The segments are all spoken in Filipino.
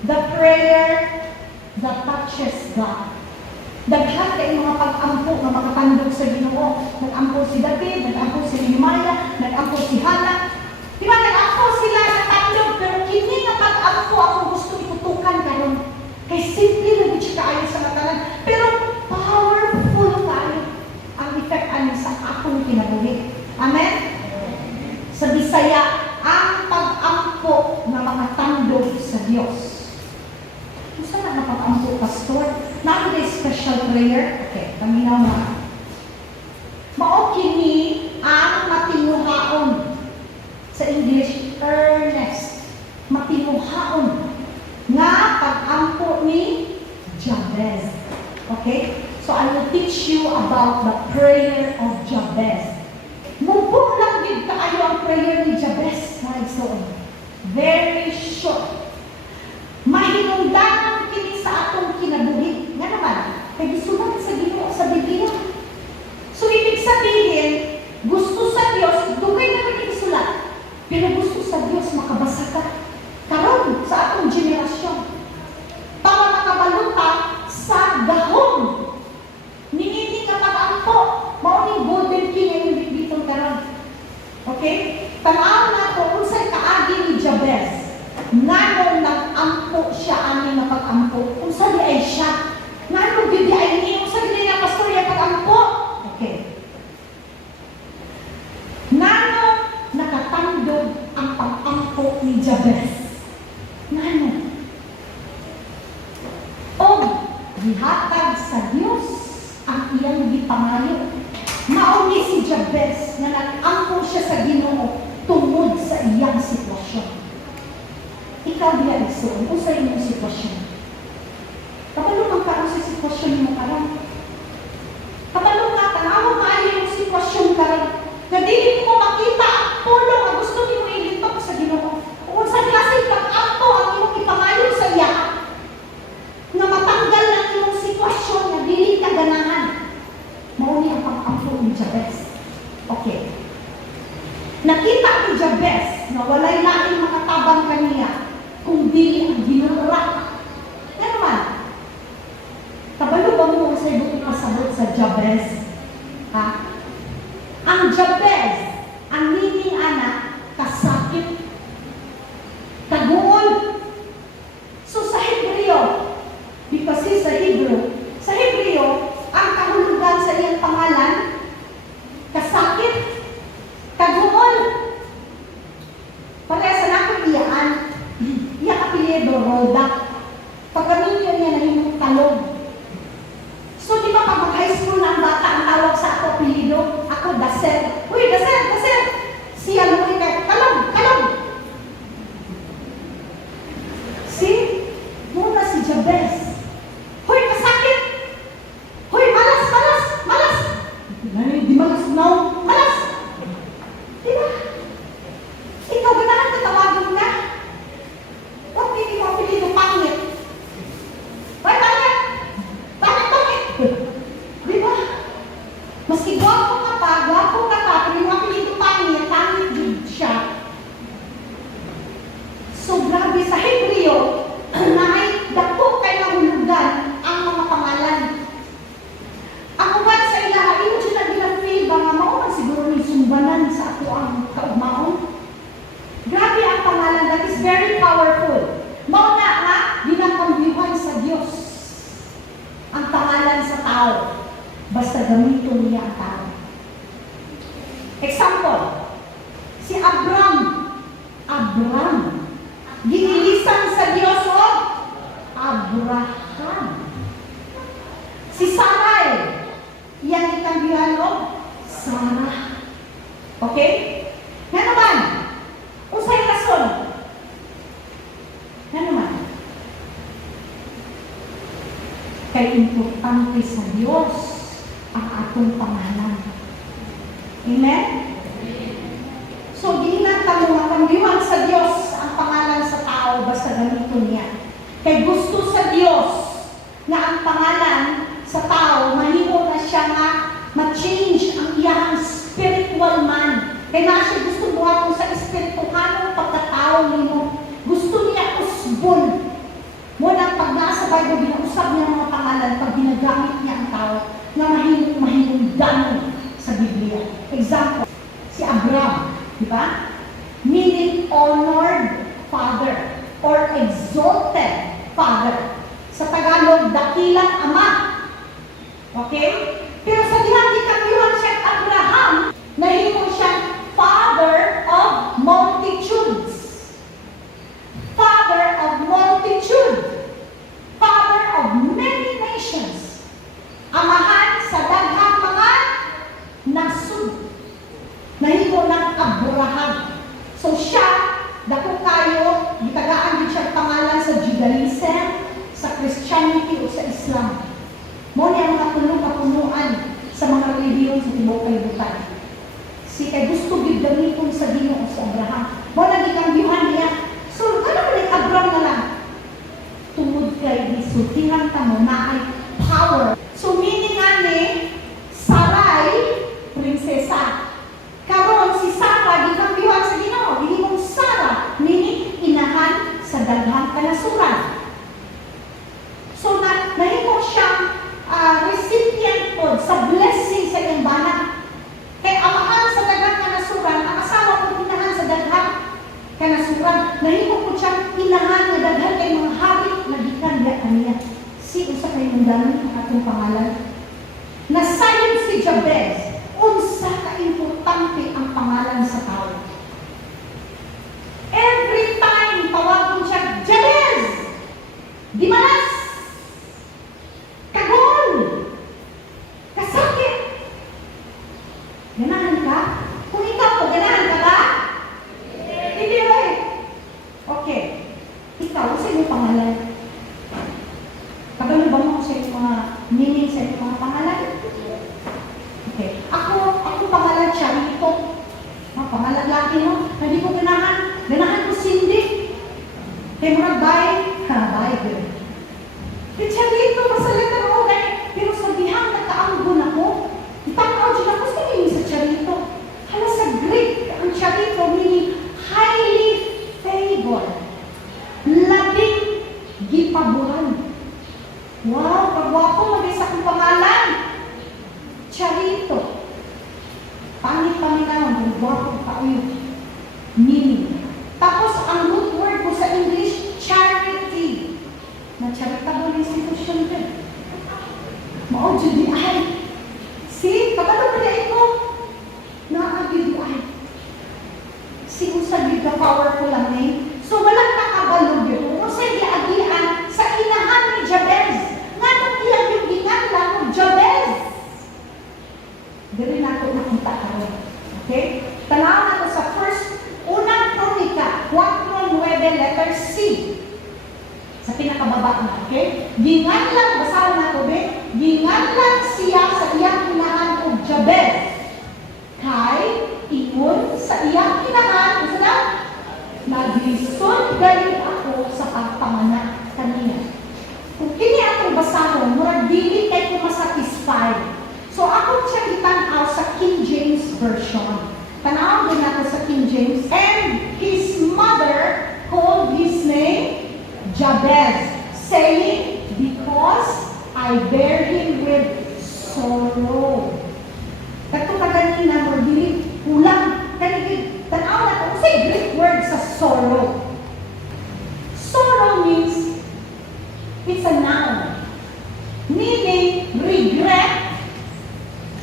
The prayer that touches God. Daghan kay mga pag-ampo nga makatandog sa Ginoo. Nag-ampo si David, nag-ampo si Nehemiah, nag-ampo si Hannah. Di ba, nag-ampo sila sa tandog, pero kini nga pag-ampo ako gusto itutukan karon. Kay simple na di siya kaayo sa matanan. Pero powerful kayo ang effect ani sa akong kinabuhi. Amen? Sa Bisaya, ang pag-ampo na makatandog sa Dios. Gusto na napag-ampo, Pastor? Not a special prayer. Okay, paminaw na. Mao kini ang matinuhaon. Sa English, earnest. Matinuhaon nga pag-ampo ni Jabez. Okay? So I will teach you about the prayer of Jabez. Mubong lang din kaayo ang prayer ni Jabez. Very short. Mahinungdan kini sa atong kinabuhi. Nga naman, kay gisulat sa Ginoo sa Biblia. So, ibig sabihin, gusto sa Diyos, dugay na rin isulat. Pero gusto sa Diyos, makabasa ka. Karon sa atong generasyon. Para makabaluta sa gahom. Ningini nga pag-ampo. Mauning golden king ay hindi dito karon. Okay? Tanaw na kung unsay kaagi ni Jabez. Nganong nag-ampo siya ani nga pag-ampo. Kung sa di ay siya. Nganong di ay niyo. Kung sa di niya pastor yung pag-ampo. Okay. Nganong nakatandog ang pag-ampo ni Jabez. Nganong. O gihatag sa Diyos ang iyang gipangayo. Mauni si Jabez na nag-ampo siya sa Ginoo tungod sa iyang sitwasyon. Ikaw diya igsoon, kung sa inyong sitwasyon. Kapalo mang karoon sa sitwasyon mo karoon. Kapalo nga, tanaw maayo yung sitwasyon karoon. Na dili mo makita ang tulong na gusto mo ilintog sa Ginoo. Kung sa klase pag-ampo ang iyong ipangayo sa iya, na matanggal ang iyong sitwasyon na dili ka ganahan. Mauni ang pag-ampo ni Jabez. Okay. Nakita ni Jabez na walay laing makatabang kaniya kung di ang ginura. Yan naman. Kabalo ba mo sa ibang pasabot sa Jabez? Ha? Ang Jabez, ang nining anak, kasakit, taguol. So sa Hebreo, because he's a Hebrew, sa Hebreo, ang kahulugan sa iyang pangalan, kasakit, taguol. Pagkaya sa nakong iyaan, iyang apelyido, Rodak. Pagkaminyo niya na yung talog. So, di ba pag mag-high school na ang bata, ang tawag sa ako apelyido, ako, Daser. Uy, Daser! Siya, luwi ka, talog! See? Muna si Jabez. Hoy, kasakit! Hoy, malas! Di malas, no? Malas! Di ba? Ikaw, ganahan ka tawagin na. Huwag hindi mo apelido pangit. Hoy, pangit! Di ba? Maski gwapo ka pa, pero yung apelido pangit din siya. So, grabe sa Hebreo, na ay dako kay nahulugan ang mga pangalan. Ako ba sa ilaha, ino siya na ginag-feel ba nga mao man siguro ni sumbanan sa ako ang kaugmaon? Grabe ang pangalan, that is very powerful. Mao na nga, ginapambiwan sa Diyos ang pangalan sa tao. Basta gamiton niya ang tao. Example, si Abram. Ginilisan sa Diyos o Abraham. Si Sarai, yan itambihan o Sarah. Okay? Nga naman, usay rason. Nga naman, kay importante sa Diyos ang atong pangalan. Amen? So, ginan ka mo makambiwan sa Diyos ang pangalan sa tao basta ganito niya. Kay gusto sa Diyos na ang pangalan sa tao, mahimo na siya nga ma-change ang iyang spiritual man. Kaya na siya gusto buhat mo sa espirituhanong pagkatao nimo. Gusto niya usbon. sa Bible, ginausap niya ang mga pangalan pag ginagamit niya ang tao na mahinong-dano sa Biblia. Example, si Abraham, di ba? Meaning honored father or exalted father. Sa Tagalog, dakilang ama. Okay? Pero sa dihang-dikayuhan siya Abraham, nahimo siya father of multitudes. Father of multitude. Father of many nations. Amahan sa daghang mga nasud. Nahimo ng Abraham. So siya, dako kayo, gitagaan din siya pangalan sa Judaism, sa Christianity o sa Islam. Mo niya mga puno-kapunuan sa mga relihiyon sa tibuok kalibutan. Si kay gusto gid gamiton sa Ginoo sa Abraham. Mo lagi kang gihan niya. So ano man ang Abraham na lang? Tungod kay gisultihan ta mo na ay power. So meaning ani Sarai prinsesa. Karon si Sarah gikambihan sa Ginoo, gihimong Sarah, meaning inahan sa daghang kanasuran. So nahimo siyang recipient po sa blessing sa iyang bana. Kay amahan sa daghang kanasuran, ang asawa ko inahan sa daghang kanasuran. Nahimo po siyang inahan na daghang kay mga hari na gikan diya kaniya. Si usa kay mundano ang atong pangalan. Nasayon si Jabez. Unsa ka-importante ang pangalan sa tao. Every time tawagin siya, Jabez! Dimalas! Kagol! Kasakit! Ganahan ka? Kung ikaw po, ganahan ka ba? Hindi ba eh? Okay. Ikaw, sa iyong pangalan. Kabalo ba mo sa iyong mga meaning sa iyong mga pangalan? Okay. Ako pangalan siya, ito. Pangalan laki, no? Hindi ko ganahan. Ganahan ko Cindy. Kaya mga bye. Bye, girl. Kaya siya dito, masalita mo, pero sabihang nagkaanggon ako. Itanaw dyan ako sa meaning sa charito. Hala sa Greek, ang charito meaning highly favored. Labing gipabuhan. Wow, kagwapo, mag-isa kong pangalan. Charito. Pangit-paminaw, gwapo kayo. Meaning. Tapos, ang root word ko sa English, charity. Na charitable institution din. Mao, GDI. See, pagkano pala ito? Na-GDI. Si usag yung powerful lang eh. So, walang nakabalog yun. Kung sa'yo agian sa inahan ni Jabez. Nga nung ilang yung ginala ng Jabez. Dili na ito nakita ka rin. Okay? Tanaw na ito sa unang kronika, 4:9, letter C. Sa pinakababa na, okay? Ginganlan, basahan na ito, ginganlan siya sa iyang inahan o Jabez. Kay, ingon sa iyang inahan, gusto na? Naglisod galing ako sa pagpanganak kanina. Kung kini akong basahon, murag dili kay ko masatisfy. So, ako siya itanaw sa King James Version. Tanaw din ako sa King James. And his mother called his name Jabez, saying, because I bear him with sorrow. Kato ka ganina mo, dili kulang. Tanaw na ako sa Greek word sa sorrow. Sorrow means, it's a noun. Meaning, regret,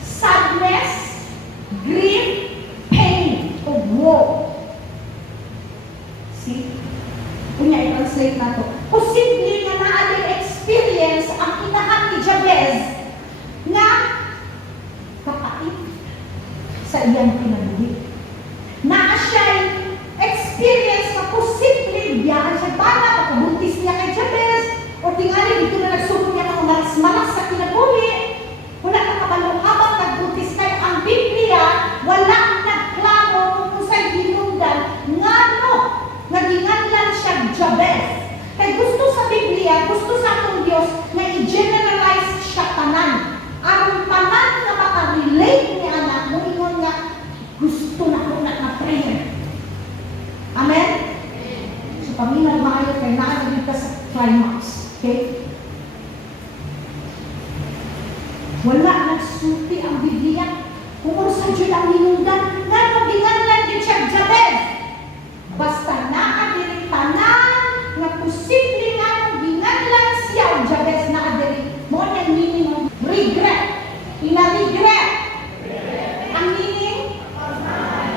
sadness, grief, pain, o woe. See? Kunya, i-translate na ito. Posible nga naaling experience ang inahan ni Jabez na kapait sa iyang kinabuhi. Na siya'y experience na posible biyahan siya bana, makabuntis niya kay Jabez, o tingali dito na nagsuko niya ng malas sa kinabuhi. Wala na kabalo habang nagbuntis kay ang Biblia, walang nagklaro kung sa'y hinungdan nga no, naginganlan siya Jabez. Kay gusto sa Biblia, gusto sa atong Diyos na i-generalize siya tanan. Ang tanan na makarelate ni anak, mo ingon nga, gusto na ko na prayer. Amen? So, paminag maayo kay naagin ka sa climax. Okay? Wala nagsulti ang Biblia. Kung sa Diyos ang hinungdan, nga maginganlan din siya Jabez. Basta naadiri tanan, nga posible nga ginganlan siya Jabez naadiri. Mo niyang meaning of regret. Ina-regret. Ang meaning?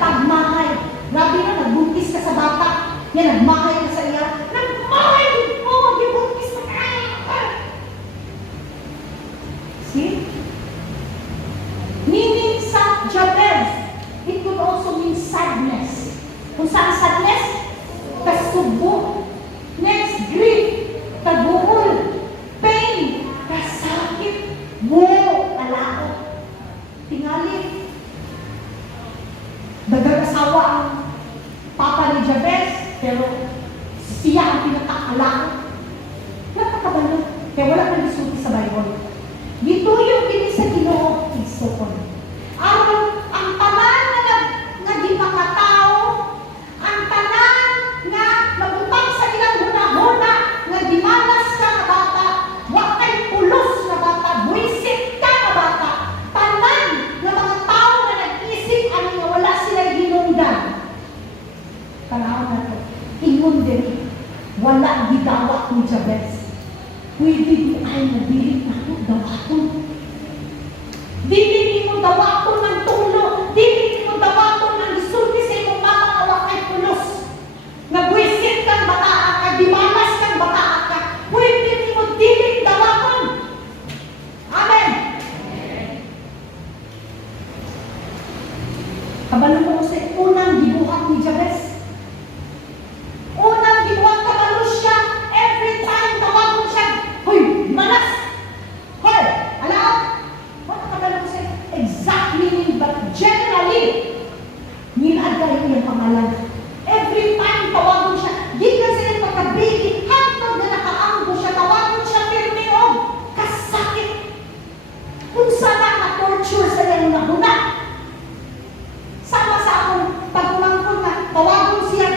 Pagmahay. Grabe na, nagbuntis ka sa bata. Yan, nagmahay ka sa iya. Nagmahay din mo, nagbuntis ka ka. See? Meaning sa Jabez, it could also mean sadness. Kung saan sadness? Kasubo. Next, grief. Taguol. Pain. Kasakit. Buo. Kalao. Tingali. Nagag-asawa ang papa ni Jabez, pero siya ang pinakakalao. Napakabalo. Kaya wala nang isuti sa Bible. Dito yung kini sa Ginoo isukon. Ang tanan nga di makatao, ang tanan nga nagutang sa ilang hunahuna, nga di malas ka nga bata, wa kay pulos nga bata, buisit ka nga bata, tanan nga mga tao nga nag-isip ano nga wala sila hinungdan. Tanaw na to. Ingon din, wala gidawa ni Jabez. Pwede di ay nabilit na ito, dawaton. Dili mo dawaton ng tulo. Dili mo dawaton ng isulti sa imong mama nga wakay pulos. Nagwisit kang bataa ka, dimalas kang bataa ka. Pwede mo dili dawaton. Amen. Kabalo mo sa unang gibuhat ni Jabez. Unang gibuhat, kabalo siya. Every time tawagon siya, hoy, malas! Hoy, alam? What kabalo siya? Exact meaning, but generally, nilagay niya pangalan. Every time tawagon siya, di kasi yung pagkabili, hangtod na nakaanggo siya, tawagon siya, pirmi o, kasakit. Kung sana na-torture sa iyang nahuna. Sama sa akong pagmangkon na, tawagon siya,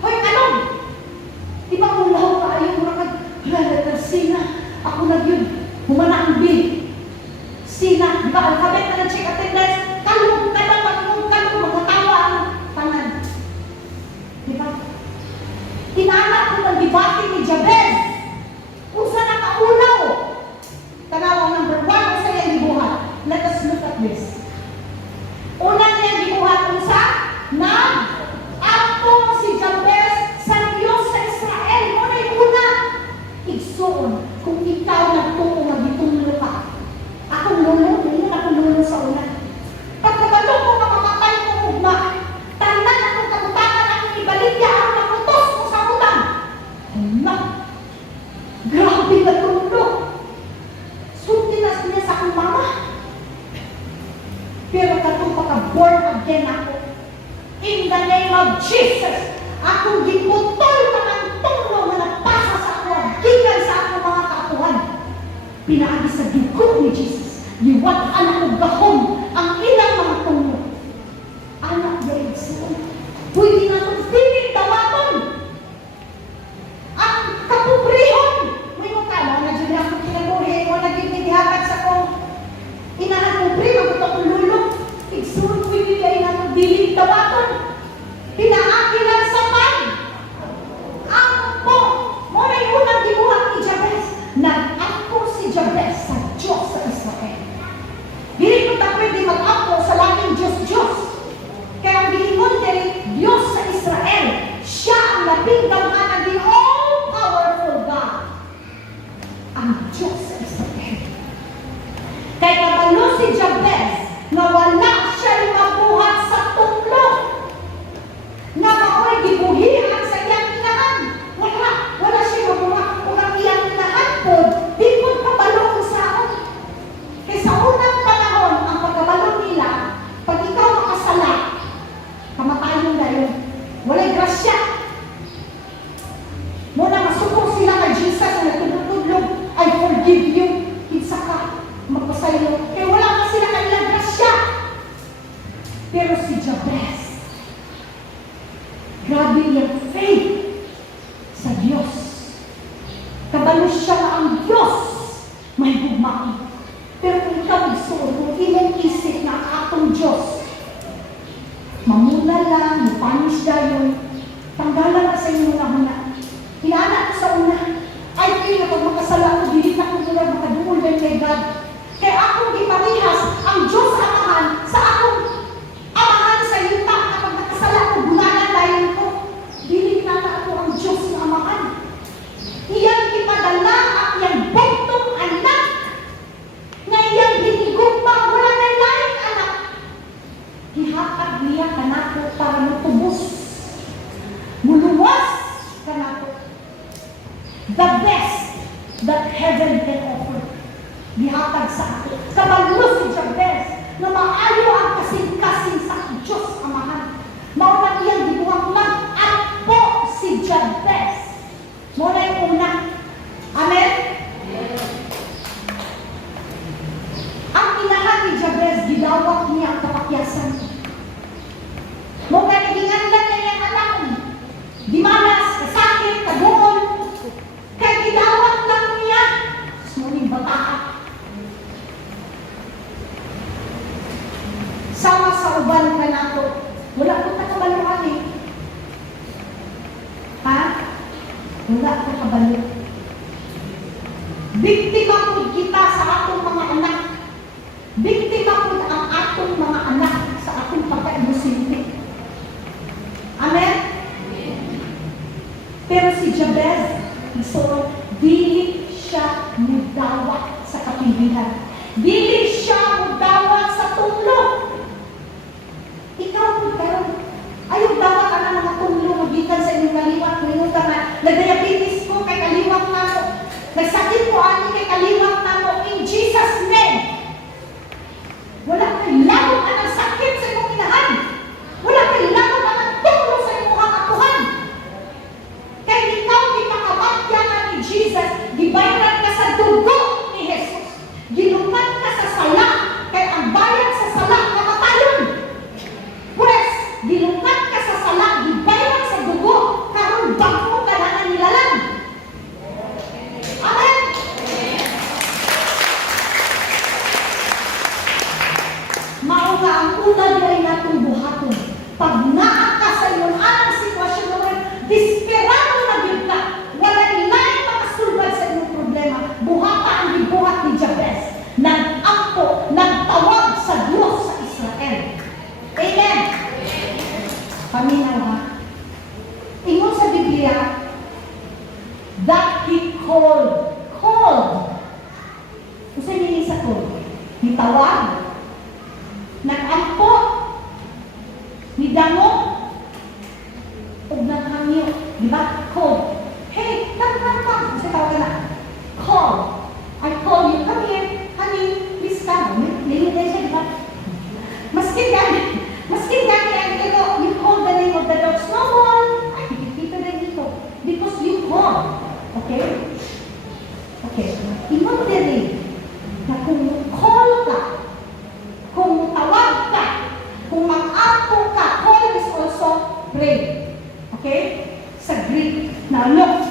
hoy, anong? Di ba kung lahat ka ayaw mo na sina, ako na yun, humana ang bill. Sina, di ba, alphabet na check attendance, kalong ka na, kalong, magkatawa ang pangan. Di ba? Tinana ko ng debate ni Jabez. Kung saan nakaulaw. Tanawang number 1 sa iyang gibuhat. Let us look at this. Una niyang gibuhat kung saan? Ako si Jabez sa Diyos sa Israel. Muna yung una. Igsoon, kung ikaw nagtungo nga gitunglo ka. Akong lulo, akong lulo sa una. Pagkabalo ko mamamatay ko ugma, tanan akong kabutakan akong ibaligya ang nakutos ko sa utang. Hala, grabe na lulo. Suntinas niya sa akong mama. Pero katong pagka-born again ako, in the name of Jesus, akong giputol na ng tulo na nagpasa sa ako, gikan sa akong mga kaapuhan. Pinaagi sa dugo ni Jesus, liwatan ako gahom ang ilang mga tulo. Anak na igsoon, pwede na itong piling dawaton. Ang kapubrihon, may mga mo na dyan ako kinabuhi, mo na ginigihakat sa kong inahan mo pre, mabuto kong lulo. Igsoon, pwede kayo na itong piling dawaton. Pinaagi lang sa pan. Ang po, mo na yung unang gibuhat ni Jabez. Nag-ako si Jabez sa Diyos sa Israel. Dili ko ta pwede mag-ako sa langing Diyos-Diyos. Kaya ang bilingon din, Diyos sa Israel. Siya ang labing damhanan din all-powerful God. Ang Diyos sa Israel. Kaya kabalo si Jabez na wala siya yung mabuhat sa tuklo. Na mao'y gibuhian sa iyang inahan. Wala siya mabuhat kung ang iyang inahan po, di po kabalo ang saon. Kaya sa unang panahon, ang pagkabalo nila, pag ikaw makasala, kamatayon na yun. Wala'y grasya. Muna masukong sila kay Jesus na nagtudlog, I forgive you. Kinsa ka, magpasayo. Kaya wala ka sila kanilang grasya. Pero si Jabez, grabe niyang faith sa Diyos. Kabalo siya na ang Diyos may gugmaki. Pero kung ikaw magsuot kung imong isip na ang atong Diyos. Mamuna lang, mupanish dayon, tanggalan na sa inyo mga huna. Hinaanak ko sa una, I feel na pag makasala ko, dilit na ko mula makaduol din kay God. Kaya akong iparihas ang Diyos Amahan sa akong amahan sa yuta kapag nakasala ko, gunanan dayon ko. Dilit na ako ang Diyos na Amahan. Iyang ipadala at iyang bugtong anak na iyang hinigugma wala na laing anak. Hihatag niya kanako para matubos. Muluwas kanako. The best that heaven can offer. Gihatag sa ako. Kabalo si Jabez na maayo ang kasing-kasing sa Diyos Amahan. Mauna iyang gibuhang mag-apo si Jabez. Muna yung una. Amen? Ang inahan ni Jabez, gidawat niya ang kapakyasan. Muna naginganlan na niyang anak. Dimanas, kasakit, kaguon. Kaya gidawat lang niya. Sumunod bataan. Sama sa uban ka na to. Wala ko kakabaluan eh. Ha? Wala ko kabalo. Biktima po kita sa atong mga anak. Biktima po ang atong mga anak sa atong pagka-inusinti. Amen? Pero si Jabez, so, dili siya mudawat sa kapilihan. Dili siya mudawat sa tulog. Ikaw po karon, ayaw dawat ka na mga tulog, magitan sa inyong kaliwat, minuta na, nag-diabetes ko, kay kaliwat na ako. Nagsakit ko ani kay kaliwat na ako. In Jesus' name. Wala kay labot ang sakit sa inyong inahan. Wala kay labot ang tulog sa inyong kakatuhan. Kaya ikaw ipakabatyanan ni Jesus, gibayaran ka sa dugo ni Jesus. Gilumat ka sa sala, kaya ang bayad sa sala, kamatayon. Pwes, gilumat ka sa sala, gibayaran sa dugo, karon bangko ka na ang nilalang. Amen? Mao nga ang una ay natong buhaton. Pag naa ka sa iyong anang sitwasyon naman, desperado na yun ka. Walang lain makasulbad sa iyong problema. Buhata ang gibuhat ni Jabez. Nag-ampo, nagtawag sa Diyos sa Israel. Amen? Paminaw ha? Ingon sa Biblia, that he called. Kasi nilin sa call. Nitawag. Nag-ampo. Nidango. Huwag naghangyo. Di ba? Call. Hey, come. Kasi tawag ka na. Call. I call you. Come here. Honey, please come. Nilin siya, di ba? Maskin gani ang ito. You call the name of the dogs. No one. Ay, dito rin dito. Because you call. Okay? Okay. Imang diri na kung call ka, kung tawag ka, kung mag-ampo ka, call is also pray. Okay? Sa Greek. Now look.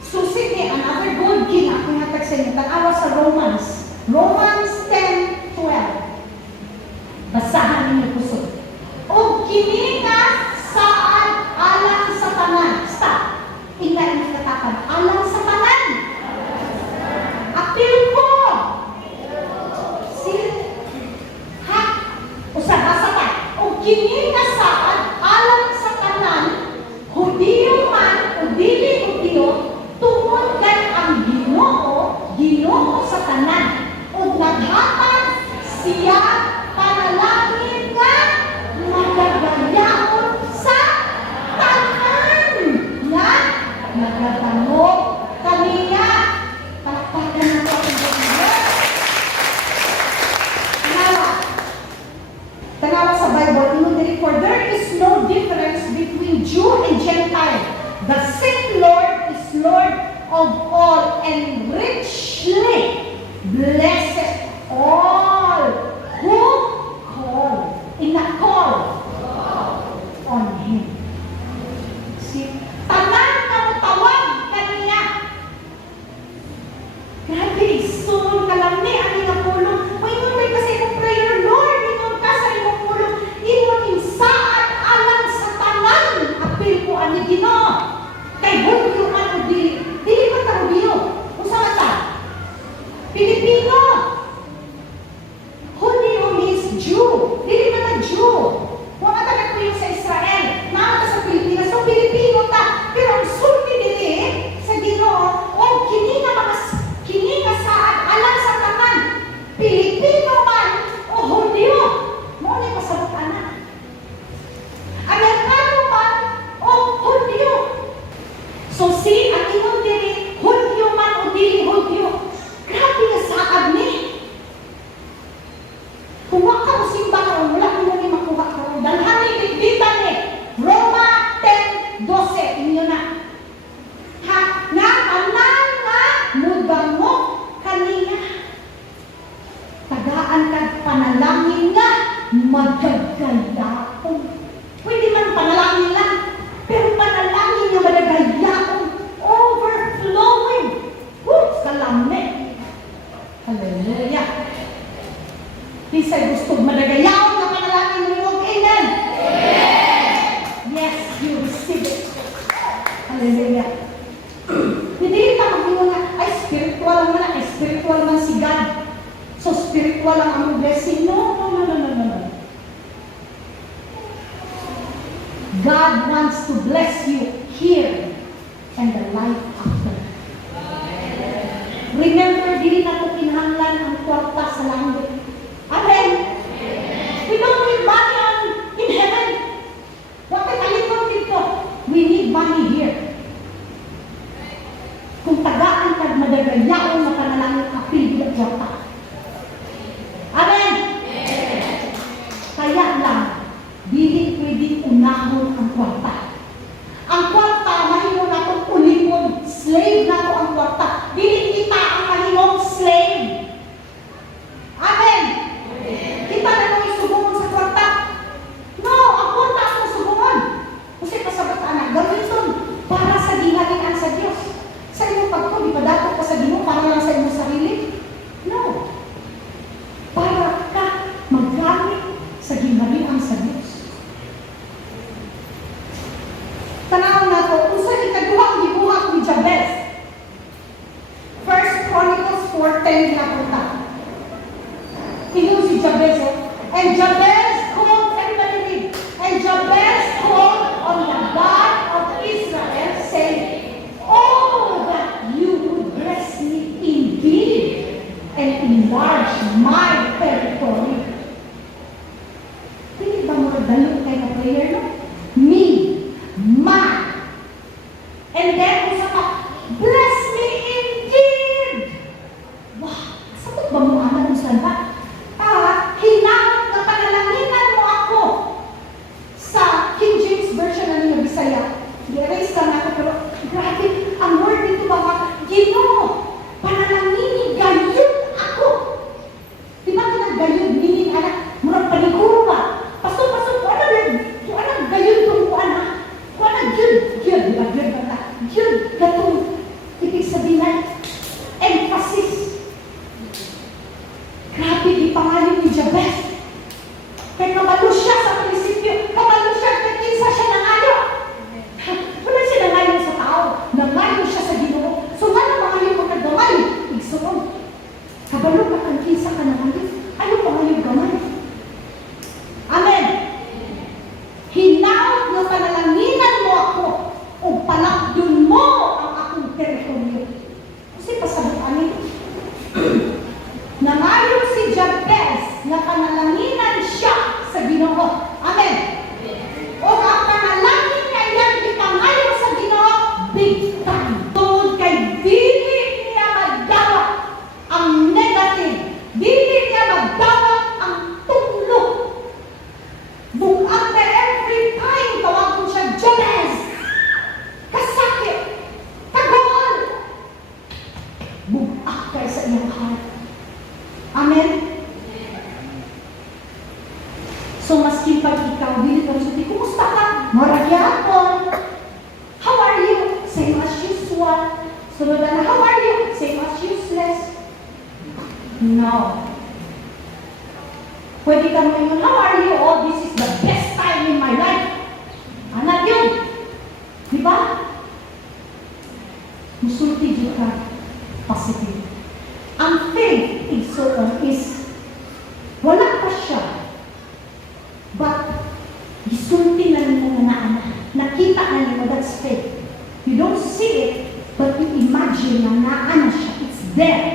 Susit ni another good king ako hatag sa inyo. Tanawa sa Romans. Romans 10:12. Basahan ninyo puso. O kini nga saan alang sa tanan. Stop. Tingnan niyo katapan. Alang sa tanan. Apil ko. Ha? Usa pa. O kini nga saan alang sa tanan. Hudiyo man o dili hudiyo. Tungod kay ang Ginoo sa tanan. O naghatag siya panalangin nga magagayaon sa tanan nga nagtatangog kaniya. Palakpakan na po ang Diyos. Tanawa sa Bible, for there is no difference between Jew and Gentile. The same Lord is Lord of all and richly blessed all who call. Call on Him. See? Tanan na tawag kaniya. Grabe, isun, kalami, ang inapulong. Pwede mo walang among blessing. No, no, no, no, no, no. God wants to bless you here and the life after. Remember, dili na ito kinahanglan ang kwarta sa langit. Amen? We don't need money in heaven. What can I dito? We need money here. Kung tagaan kag madagayaon na panalangin apil bilang kwarta. Amen? Kaya lang, dili pwedeng unahon ang kwarta. Ang kwarta, mahimo na itong ulipon. Slave na ito ang kwarta. Dili kita ang mahimong slave. Amen? Kita na nung isubungon sa kwarta. No, ang kwarta ang isubungon. Kasi kasabot anak, gamiton para sa gingalingan sa Diyos. Sa iyong pagko, di ba dapat ka sa Ginoo para lang sa iyong sarili? No. Para ka maggamit sa gingalingan sa Diyos. Tanaw na to, kung sa ikaduha ang gibuhat ni Jabez. 1 Chronicles 4:10 napunta. Tingnan si Jabez, and Jabez called, everybody read, and Jabez called on the God of Israel, saying, oh, that you would bless me indeed and enlarge my territory. Hindi ba mo dalog kayo na prayer, no? Me, my. And then, kung sa ka, bless me indeed. Wow, sakot ba mo anak ng sanda? Hinamot na panalanginan mo ako. Sa King James Version na niya, Bisaya. I-erase ka na ako, pero grabe, ang word dito ba, Ginoo, panalanginin, gayud ako. Di ba kinag-gayud, meaning anak, murag paniguro ba? Pasok, kung ano gayud itong kuan ha? Kung ano gyud, di ba, gyud ba na? Gyud, gatong, ibig sabihin, emphasis. Grabe, di pangalim ni Jabez. Kaya kamalo siya sa prinsipyo, kamalo siya, kinsa siya nangayo. Wala siya nangayo sa tao, nangayo siya sa Ginoo. So nga na mangayo mo na gamay, igsuon. Kabalo ka kang kinsa ka nangayo, ano pangayo gamay? Amen. Hinaot na panalanginan mo ako, o palakdon mo ang akong teritoryo. Kasi pasabot anin. Nangayo si Jabez na panalanginan siya sa Ginoo. Amen. O ang panalangin na iyan ipangayo sa Ginoo, big time. Tungod kay dili niya magdawat ang negative. Dili niya magdawat ang tulo. Bukat na every time tawagin siya Jabez. Kasakit. Kagawal. Bukat kayo sa iyong heart. Amen? So, maski pag ikaw, dili ka sabi, kumusta ka? Maragyapon. How are you? Same as usual. Sunod na, how are you? Same as useless. No. Pwede ka ngayon, how are you? Oh, this is the best time in my life. Anak yun. Diba? Musulti dito ka. Positive. Ang faith is wala pa siya. But, gisulti na nimo na nakita na nimo, that's faith. You don't see it, but you imagine na naana siya. It's there.